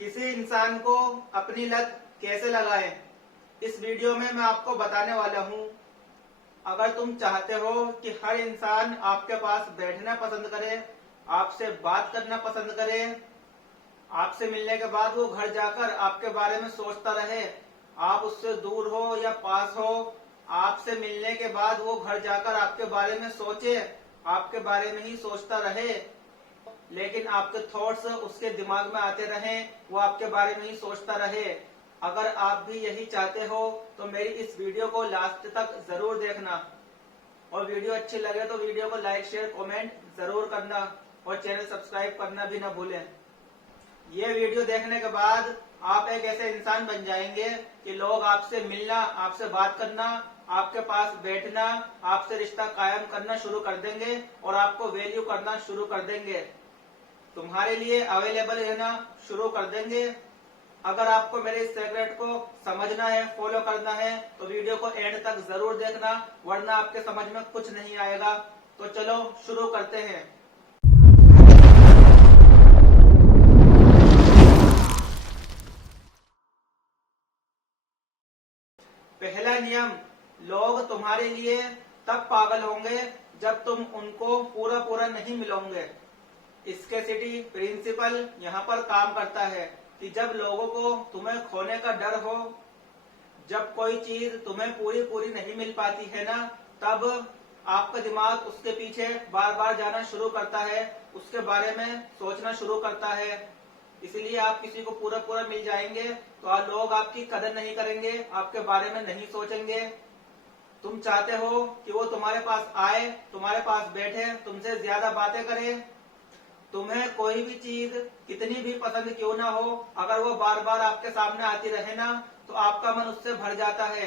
किसी इंसान को अपनी लत कैसे लगाएं, इस वीडियो में मैं आपको बताने वाला हूं। अगर तुम चाहते हो कि हर इंसान आपके पास बैठना पसंद करे, आपसे बात करना पसंद करे, आपसे मिलने के बाद वो घर जाकर आपके बारे में सोचता रहे, आप उससे दूर हो या पास हो, आपसे मिलने के बाद वो घर जाकर आपके बारे में सोचे, आपके बारे में ही सोचता रहे, लेकिन आपके थॉट्स उसके दिमाग में आते रहें, वो आपके बारे में ही सोचता रहे। अगर आप भी यही चाहते हो तो मेरी इस वीडियो को लास्ट तक जरूर देखना, और वीडियो अच्छी लगे तो वीडियो को लाइक शेयर कमेंट जरूर करना, और चैनल सब्सक्राइब करना भी ना भूलें। ये वीडियो देखने के बाद आप एक ऐसे इंसान बन जाएंगे कि लोग आपसे मिलना, आपसे बात करना, आपके पास बैठना, आपसे रिश्ता कायम करना शुरू कर देंगे और आपको वैल्यू करना शुरू कर देंगे, तुम्हारे लिए अवेलेबल रहना शुरू कर देंगे। अगर आपको मेरे इस सेक्रेट को समझना है, फॉलो करना है, तो वीडियो को एंड तक जरूर देखना, वरना आपके समझ में कुछ नहीं आएगा। तो चलो शुरू करते हैं। पहला नियम, लोग तुम्हारे लिए तब पागल होंगे जब तुम उनको पूरा पूरा नहीं मिलोगे। स्केर्सिटी प्रिंसिपल यहाँ पर काम करता है कि जब लोगों को तुम्हें खोने का डर हो, जब कोई चीज तुम्हें पूरी पूरी नहीं मिल पाती है ना, तब आपका दिमाग उसके पीछे बार बार जाना शुरू करता है, उसके बारे में सोचना शुरू करता है। इसीलिए आप किसी को पूरा पूरा मिल जाएंगे तो लोग आपकी कदर नहीं करेंगे, आपके बारे में नहीं सोचेंगे। तुम चाहते हो कि वो तुम्हारे पास आए, तुम्हारे पास बैठे, तुमसे ज्यादा बातें करे। तुम्हें कोई भी चीज कितनी भी पसंद क्यों ना हो, अगर वो बार बार आपके सामने आती रहे ना, तो आपका मन उससे भर जाता है।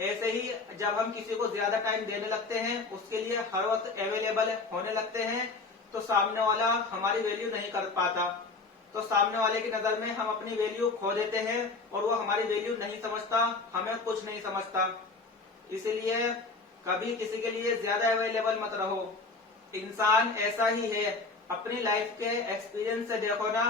ऐसे ही जब हम किसी को ज्यादा टाइम देने लगते हैं, उसके लिए हर वक्त अवेलेबल होने लगते हैं, तो सामने वाला हमारी वैल्यू नहीं कर पाता, तो सामने वाले की नजर में हम अपनी वैल्यू खो देते हैं और वो हमारी वैल्यू नहीं समझता, हमें कुछ नहीं समझता। इसीलिए कभी किसी के लिए ज्यादा अवेलेबल मत रहो। इंसान ऐसा ही है, अपनी लाइफ के एक्सपीरियंस से देखो ना,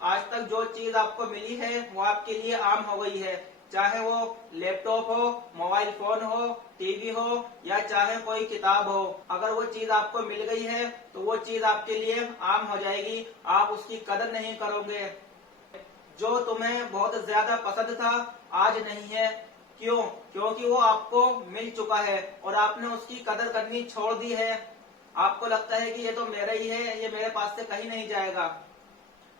आज तक जो चीज आपको मिली है वो आपके लिए आम हो गई है, चाहे वो लैपटॉप हो, मोबाइल फोन हो, टीवी हो, या चाहे कोई किताब हो। अगर वो चीज आपको मिल गई है तो वो चीज आपके लिए आम हो जाएगी, आप उसकी कदर नहीं करोगे। जो तुम्हें बहुत ज्यादा पसंद था आज नहीं है, क्यों? क्योंकि वो आपको मिल चुका है और आपने उसकी कदर करनी छोड़ दी है। आपको लगता है कि ये तो मेरा ही है, ये मेरे पास से कहीं नहीं जाएगा।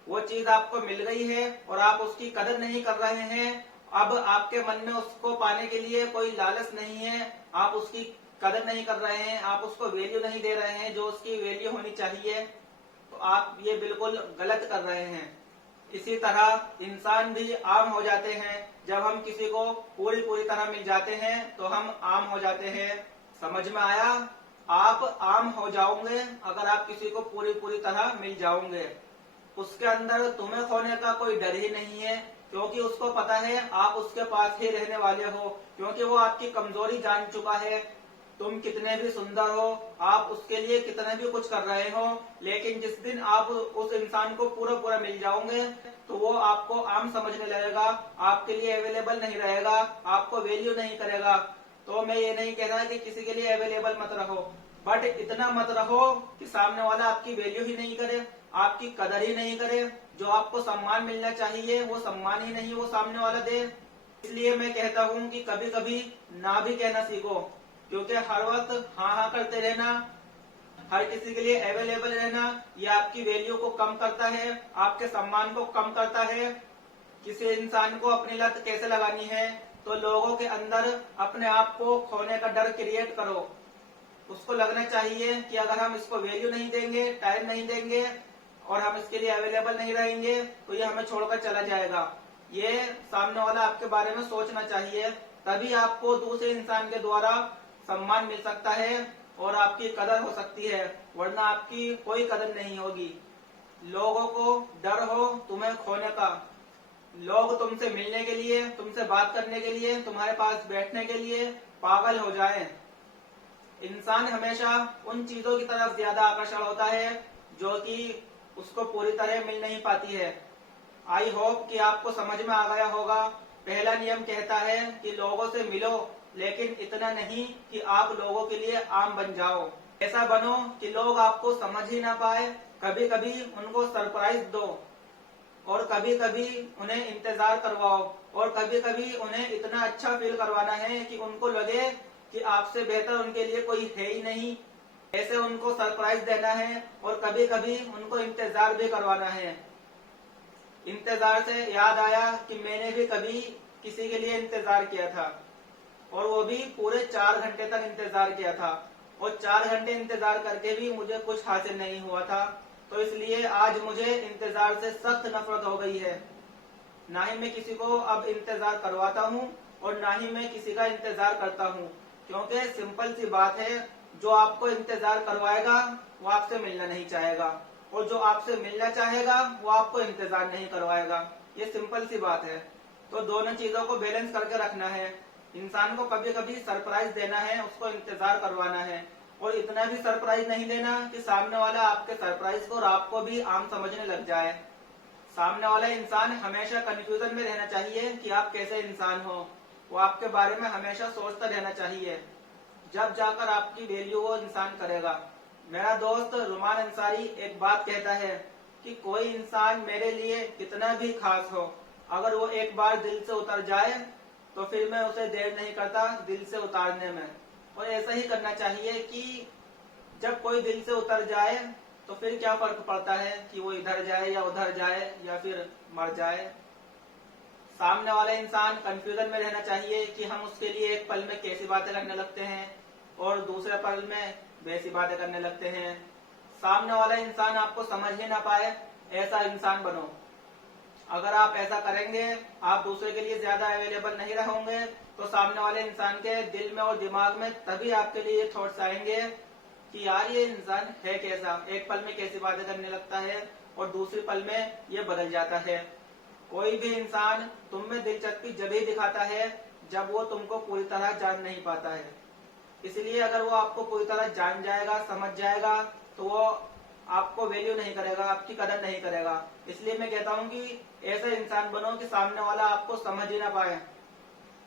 वो चीज आपको मिल गई है और आप उसकी कदर नहीं कर रहे हैं। अब आपके मन में उसको पाने के लिए कोई लालच नहीं है, आप उसकी कदर नहीं कर रहे हैं, आप उसको वैल्यू नहीं दे रहे हैं जो उसकी वैल्यू होनी चाहिए, तो आप ये बिल्कुल गलत कर रहे हैं। इसी तरह इंसान भी आम हो जाते हैं, जब हम किसी को पूरी पूरी तरह मिल जाते हैं तो हम आम हो जाते हैं। समझ में आया? आप आम हो जाओगे अगर आप किसी को पूरी पूरी तरह मिल जाओगे। उसके अंदर तुम्हें खोने का कोई डर ही नहीं है, क्योंकि उसको पता है आप उसके पास ही रहने वाले हो, क्योंकि वो आपकी कमजोरी जान चुका है। तुम कितने भी सुंदर हो, आप उसके लिए कितने भी कुछ कर रहे हो, लेकिन जिस दिन आप उस इंसान को पूरा पूरा मिल जाओगे तो वो आपको आम समझने लगेगा, आपके लिए अवेलेबल नहीं रहेगा, आपको वैल्यू नहीं करेगा। तो मैं ये नहीं कह रहा कि किसी के लिए अवेलेबल मत रहो, बट इतना मत रहो कि सामने वाला आपकी वैल्यू ही नहीं करे, आपकी कदर ही नहीं करे। जो आपको सम्मान मिलना चाहिए वो सम्मान ही नहीं वो सामने वाला दे। इसलिए मैं कहता हूँ कि कभी कभी ना भी कहना सीखो, क्योंकि हर वक्त हाँ हाँ करते रहना, हर किसी के लिए अवेलेबल रहना, ये आपकी वैल्यू को कम करता है, आपके सम्मान को कम करता है। किसी इंसान को अपनी लत कैसे लगानी है, तो लोगों के अंदर अपने आप को खोने का डर क्रिएट करो। उसको लगना चाहिए कि अगर हम इसको वैल्यू नहीं देंगे, टाइम नहीं देंगे और हम इसके लिए अवेलेबल नहीं रहेंगे तो ये हमें छोड़कर चला जाएगा। ये सामने वाला आपके बारे में सोचना चाहिए, तभी आपको दूसरे इंसान के द्वारा सम्मान मिल सकता है और आपकी कदर हो सकती है, वरना आपकी कोई कदर नहीं होगी। लोगों को डर हो तुम्हें खोने का, लोग तुमसे मिलने के लिए, तुमसे बात करने के लिए, तुम्हारे पास बैठने के लिए पागल हो जाएं। इंसान हमेशा उन चीजों की तरफ ज्यादा आकर्षण होता है जो कि उसको पूरी तरह मिल नहीं पाती है। आई होप कि आपको समझ में आ गया होगा। पहला नियम कहता है कि लोगों से मिलो, लेकिन इतना नहीं कि आप लोगों के लिए आम बन जाओ। ऐसा बनो कि लोग आपको समझ ही ना पाए। कभी कभी उनको सरप्राइज दो, और कभी कभी उन्हें इंतजार करवाओ, और कभी कभी उन्हें इतना अच्छा फील करवाना है कि उनको लगे कि आपसे बेहतर उनके लिए कोई है ही नहीं। ऐसे उनको सरप्राइज देना है, और कभी कभी उनको इंतजार भी करवाना है। इंतजार से याद आया कि मैंने भी कभी किसी के लिए इंतजार किया था, और वो भी पूरे 4 घंटे तक इंतजार किया था, और 4 घंटे इंतजार करके भी मुझे कुछ हासिल नहीं हुआ था। तो इसलिए आज मुझे इंतजार से सख्त नफरत हो गई है। ना ही मैं किसी को अब इंतजार करवाता हूँ, और ना ही मैं किसी का इंतजार करता हूँ, क्योंकि सिंपल सी बात है, जो आपको इंतजार करवाएगा वो आपसे मिलना नहीं चाहेगा, और जो आपसे मिलना चाहेगा वो आपको इंतजार नहीं करवाएगा। ये सिंपल सी बात है। तो दोनों चीजों को बैलेंस करके रखना है। इंसान को कभी कभी सरप्राइज देना है, उसको इंतजार करवाना है, और इतना भी सरप्राइज नहीं देना कि सामने वाला आपके सरप्राइज को और आपको भी आम समझने लग जाए। सामने वाला इंसान हमेशा कंफ्यूजन में रहना चाहिए कि आप कैसे इंसान हो। वो आपके बारे में हमेशा सोचता रहना चाहिए, जब जाकर आपकी वैल्यू वो इंसान करेगा। मेरा दोस्त रुमान अंसारी एक बात कहता है कि कोई इंसान मेरे लिए कितना भी खास हो, अगर वो एक बार दिल से उतर जाए तो फिर मैं उसे देर नहीं करता दिल से उतारने में। और ऐसा ही करना चाहिए कि जब कोई दिल से उतर जाए तो फिर क्या फर्क पड़ता है कि वो इधर जाए या उधर जाए या फिर मर जाए। सामने वाला इंसान कंफ्यूजन में रहना चाहिए कि हम उसके लिए एक पल में कैसी बातें करने लगते हैं और दूसरे पल में वैसी बातें करने लगते हैं। सामने वाला इंसान आपको समझ ही ना पाए, ऐसा इंसान बनो। अगर आप ऐसा करेंगे, आप दूसरे के लिए ज्यादा अवेलेबल नहीं रहोगे, तो सामने वाले इंसान के दिल में और दिमाग में तभी आपके लिए ये थॉट्स आएंगे कि यार ये इंसान है कैसा, एक पल में कैसी बातें करने लगता है और दूसरे पल में ये बदल जाता है। कोई भी इंसान तुम में दिलचस्पी जब ही दिखाता है जब वो तुमको पूरी तरह जान नहीं पाता है। इसलिए अगर वो आपको पूरी तरह जान जाएगा, समझ जाएगा, तो वो आपको वैल्यू नहीं करेगा, आपकी कदर नहीं करेगा। इसलिए मैं कहता हूँ कि ऐसा इंसान बनो कि सामने वाला आपको समझ ही ना पाए।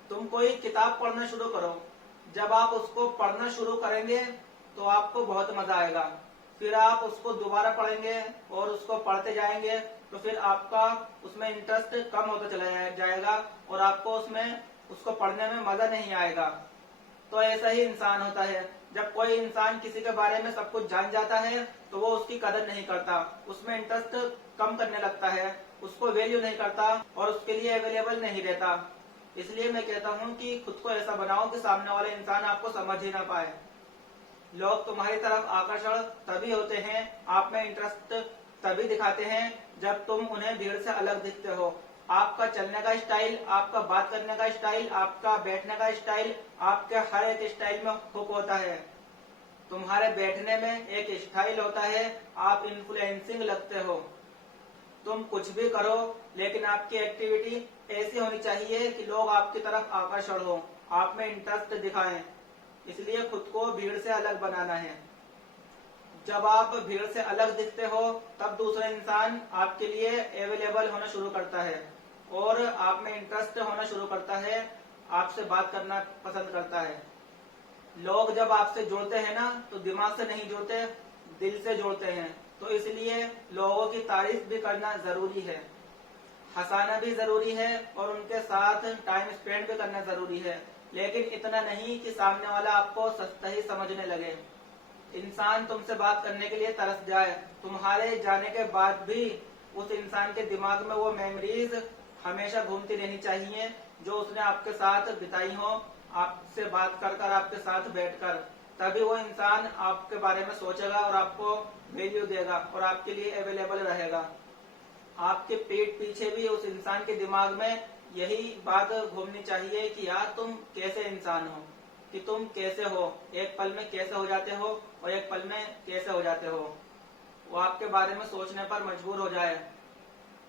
तुम कोई किताब पढ़ना शुरू करो, जब आप उसको पढ़ना शुरू करेंगे तो आपको बहुत मजा आएगा। फिर आप उसको दोबारा पढ़ेंगे और उसको पढ़ते जाएंगे, तो फिर आपका उसमें इंटरेस्ट कम होता चला जाएगा और आपको उसमें उसको पढ़ने में मजा नहीं आएगा। तो ऐसा ही इंसान होता है, जब कोई इंसान किसी के बारे में सब कुछ जान जाता है तो वो उसकी कदर नहीं करता, उसमें इंटरेस्ट कम करने लगता है, उसको वैल्यू नहीं करता और उसके लिए अवेलेबल नहीं रहता। इसलिए मैं कहता हूँ कि खुद को ऐसा बनाओ कि सामने वाले इंसान आपको समझ ही ना पाए। लोग तुम्हारी तरफ आकर्षण तभी होते हैं, आप में इंटरेस्ट तभी दिखाते हैं जब तुम उन्हें भीड़ से अलग दिखते हो। आपका चलने का स्टाइल, आपका बात करने का स्टाइल, आपका बैठने का स्टाइल, आपके हर एक स्टाइल में हुक होता है। तुम्हारे बैठने में एक स्टाइल होता है, आप इन्फ्लुएंसिंग लगते हो। तुम कुछ भी करो, लेकिन आपकी एक्टिविटी ऐसी होनी चाहिए कि लोग आपकी तरफ आकर्षण हो, आप में इंटरेस्ट दिखाएं। इसलिए खुद को भीड़ से अलग बनाना है। जब आप भीड़ से अलग दिखते हो तब दूसरा इंसान आपके लिए अवेलेबल होना शुरू करता है और आप में इंटरेस्ट होना शुरू करता है, आपसे बात करना पसंद करता है। लोग जब आपसे जुड़ते हैं ना, तो दिमाग से नहीं जुड़ते, दिल से जुड़ते हैं। तो इसलिए लोगों की तारीफ भी करना जरूरी है, हंसाना भी जरूरी है और उनके साथ टाइम स्पेंड भी करना जरूरी है, लेकिन इतना नहीं कि सामने वाला आपको सस्ता ही समझने लगे। इंसान तुमसे बात करने के लिए तरस जाए, तुम्हारे जाने के बाद भी उस इंसान के दिमाग में वो मेमोरीज हमेशा घूमती रहनी चाहिए जो उसने आपके साथ बिताई हो, आपसे बात कर कर, आपके साथ बैठकर। तभी वो इंसान आपके बारे में सोचेगा और आपको वैल्यू देगा और आपके लिए अवेलेबल रहेगा। आपके पेट पीछे भी उस इंसान के दिमाग में यही बात घूमनी चाहिए कि यार तुम कैसे इंसान हो, कि तुम कैसे हो, एक पल में कैसे हो जाते हो और एक पल में कैसे हो जाते हो। वो आपके बारे में सोचने पर मजबूर हो जाए,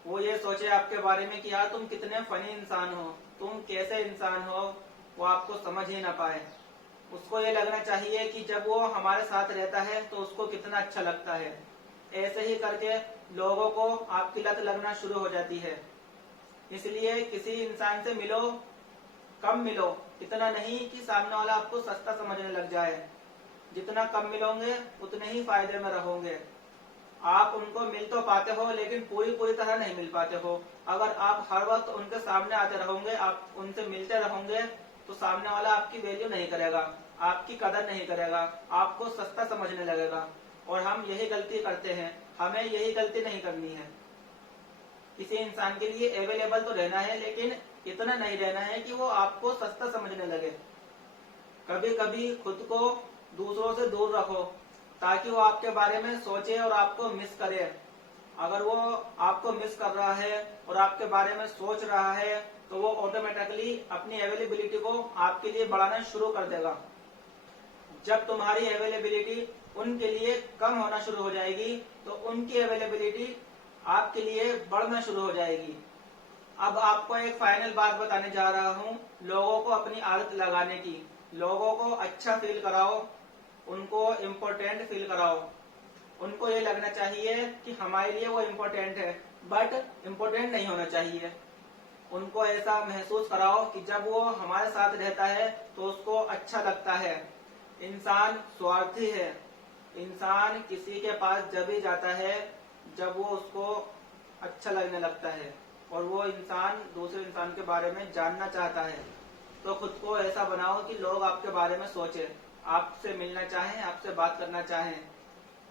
वो ये सोचे आपके बारे में कि यार तुम कितने फनी इंसान हो, तुम कैसे इंसान हो, वो आपको समझ ही ना पाए। उसको ये लगना चाहिए कि जब वो हमारे साथ रहता है तो उसको कितना अच्छा लगता है। ऐसे ही करके लोगों को आपकी लत लगना शुरू हो जाती है। इसलिए किसी इंसान से मिलो, कम मिलो, इतना नहीं कि सामने वाला आपको सस्ता समझने लग जाए। जितना कम मिलोगे उतने ही फायदे में रहोगे। आप उनको मिल तो पाते हो लेकिन पूरी तरह नहीं मिल पाते हो। अगर आप हर वक्त उनके सामने आते रहोगे, आप उनसे मिलते रहोगे, तो सामने वाला आपकी वैल्यू नहीं करेगा, आपकी कदर नहीं करेगा, आपको सस्ता समझने लगेगा। और हम यही गलती करते हैं, हमें यही गलती नहीं करनी है। किसी इंसान के लिए अवेलेबल तो रहना है, लेकिन इतना नहीं रहना है कि वो आपको सस्ता समझने लगे। कभी कभी खुद को दूसरों से दूर रखो ताकि वो आपके बारे में सोचे और आपको मिस करे। अगर वो आपको मिस कर रहा है और आपके बारे में सोच रहा है तो वो ऑटोमेटिकली अपनी अवेलेबिलिटी को आपके लिए बढ़ाना शुरू कर देगा। जब तुम्हारी अवेलेबिलिटी उनके लिए कम होना शुरू हो जाएगी तो उनकी अवेलेबिलिटी आपके लिए बढ़ना शुरू हो जाएगी। अब आपको एक फाइनल बात बताने जा रहा हूँ, लोगों को अपनी आदत लगाने की। लोगों को अच्छा फील कराओ, उनको इम्पोर्टेंट फील कराओ। उनको ये लगना चाहिए कि हमारे लिए वो इम्पोर्टेंट है, बट इम्पोर्टेंट नहीं होना चाहिए। उनको ऐसा महसूस कराओ कि जब वो हमारे साथ रहता है तो उसको अच्छा लगता है। इंसान स्वार्थी है। इंसान किसी के पास जब ही जाता है जब वो उसको अच्छा लगने लगता है और वो इंसान दूसरे इंसान के बारे में जानना चाहता है। तो खुद को ऐसा बनाओ कि लोग आपके बारे में सोचे, आपसे मिलना चाहें, आपसे बात करना चाहें।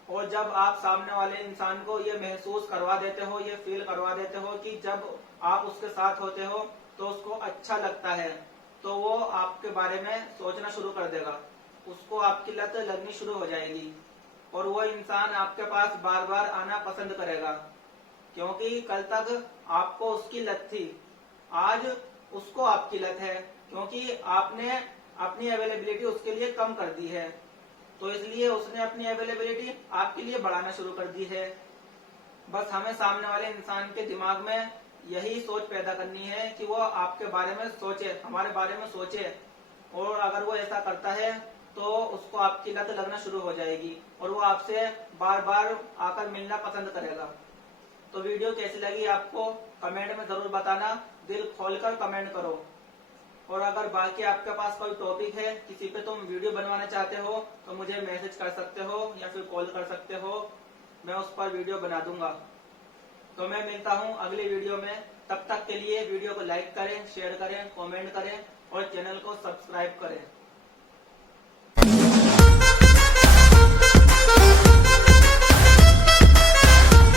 और जब आप सामने वाले इंसान को ये महसूस करवा देते हो, ये फील करवा देते हो कि जब आप उसके साथ होते हो तो उसको अच्छा लगता है, तो वो आपके बारे में सोचना शुरू कर देगा। उसको आपकी लत लगनी शुरू हो जाएगी और वो इंसान आपके पास बार बार आना पसंद करेगा, क्योंकि कल तक आपको उसकी लत थी, आज उसको आपकी लत है, क्योंकि आपने अपनी अवेलेबिलिटी उसके लिए कम कर दी है। तो इसलिए उसने अपनी अवेलेबिलिटी आपके लिए बढ़ाना शुरू कर दी है। बस हमें सामने वाले इंसान के दिमाग में यही सोच पैदा करनी है कि वो आपके बारे में सोचे, हमारे बारे में सोचे। और अगर वो ऐसा करता है तो उसको आपकी लत लगना शुरू हो जाएगी और वो आपसे बार बार आकर मिलना पसंद करेगा। तो वीडियो कैसी लगी आपको कमेंट में जरूर बताना, दिल खोलकर कमेंट करो। और अगर बाकी आपके पास कोई टॉपिक है, किसी पे तुम वीडियो बनवाना चाहते हो तो मुझे मैसेज कर सकते हो या फिर कॉल कर सकते हो, मैं उस पर वीडियो बना दूंगा। तो मैं मिलता हूँ अगली वीडियो में। तब तक के लिए वीडियो को लाइक करें, शेयर करें, कमेंट करें और चैनल को सब्सक्राइब करें।